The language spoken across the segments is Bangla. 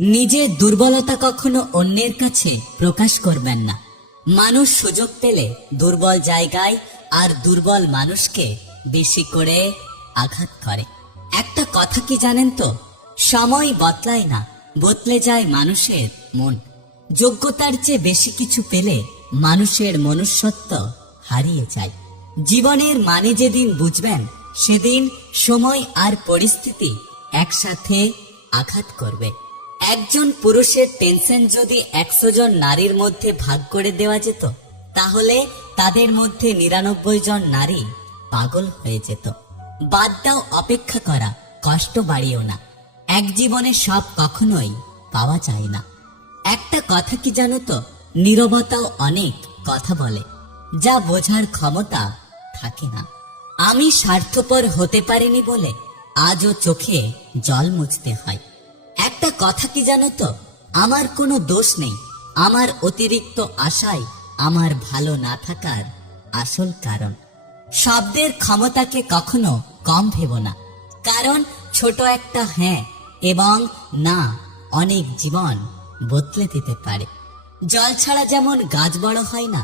নিজের দুর্বলতা কখনো অন্যের কাছে প্রকাশ করবেন না। মানুষ সুযোগ পেলে দুর্বল জায়গায় আর দুর্বল মানুষকে বেশি করে আঘাত করে। একটা কথা কি জানেন তো? সময় বদলায় না, বদলে যায় মানুষের মন। যোগ্যতার চেয়ে বেশি কিছু পেলে মানুষের মনুষ্যত্ব হারিয়ে যায়। জীবনের মানে যেদিন বুঝবেন, সেদিন সময় আর পরিস্থিতি একসাথে আঘাত করবে। একজন পুরুষের টেনশন যদি একশো জন নারীর মধ্যে ভাগ করে দেওয়া যেত, তাহলে তাদের মধ্যে নিরানব্বই জন নারী পাগল হয়ে যেত। বাদ দাও অপেক্ষা করা, কষ্ট বাড়িও না। এক জীবনে সব কখনোই পাওয়া যায় না। একটা কথা কি জানো তো? নীরবতাও অনেক কথা বলে, যা বোঝার ক্ষমতা থাকে না। আমি স্বার্থপর হতে পারিনি বলে আজও চোখে জল মুছতে হয়। একটা কথা কি জানো তো? আমার কোনো দোষ নেই। আমার অতিরিক্ত আশাই আমার ভালো না থাকার আসল কারণ। শব্দের ক্ষমতাকে কখনো কম ভেব না। কারণ ছোট একটা হ্যাঁ এবং না অনেক জীবন বদলে দিতে পারে। জল ছাড়া যেমন গাছ বড় হয় না,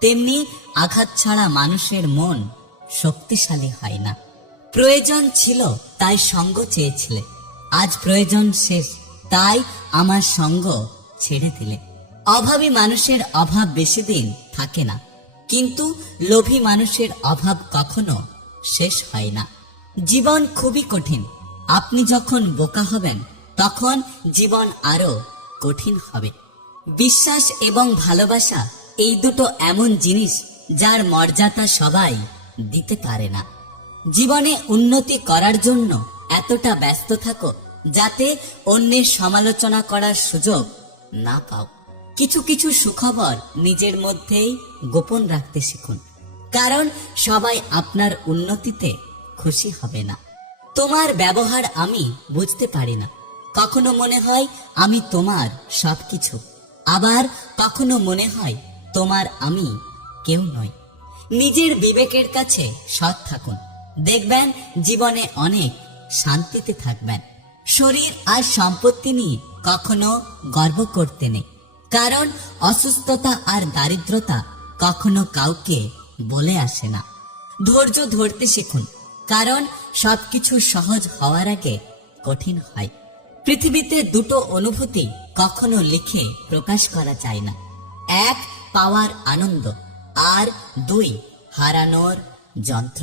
তেমনি আঘাত ছাড়া মানুষের মন শক্তিশালী হয় না। প্রয়োজন ছিল, তাই সঙ্গ চেয়েছিলে। আজ প্রয়োজন শেষ। তাই আমার সঙ্গ ছেড়ে দিলে। অভাবী মানুষের অভাব বেশি দিন থাকে না। কিন্তু লোভী মানুষের অভাব কখনো শেষ হয় না। জীবন খুবই কঠিন। আপনি যখন বোকা হবেন, তখন জীবন আরও কঠিন হবে। বিশ্বাস এবং ভালোবাসা এই দুটো এমন জিনিস যার মর্যাদা সবাই দিতে পারে না। জীবনে উন্নতি করার জন্য এতটা ব্যস্ত থাকো যাতে অন্যের সমালোচনা করার সুযোগ না পাও। কিছু কিছু সুখবর নিজের মধ্যেই গোপন রাখতে শিখুন। কারণ সবাই আপনার উন্নতিতে খুশি হবে না। তোমার ব্যবহার আমি বুঝতে পারি না। কখনো মনে হয় আমি তোমার সবকিছু। আবার কখনো মনে হয় তোমার আমি কেউ নই। নিজের বিবেকের কাছে সৎ থাকুন। দেখবেন জীবনে অনেক শান্তিতে থাকবেন। শরীর আর সম্পত্তি নিয়ে কখনো গর্ব করতে নেই। কারণ অসুস্থতা আর দারিদ্রতা কখনো কাউকে বলে আসে না। ধৈর্য ধরতে শিখুন, কারণ সবকিছু সহজ হওয়ার আগে কঠিন হয়। পৃথিবীতে দুটো অনুভূতি কখনো লিখে প্রকাশ করা যায় না। এক, পাওয়ার আনন্দ, আর দুই, হারানোর যন্ত্র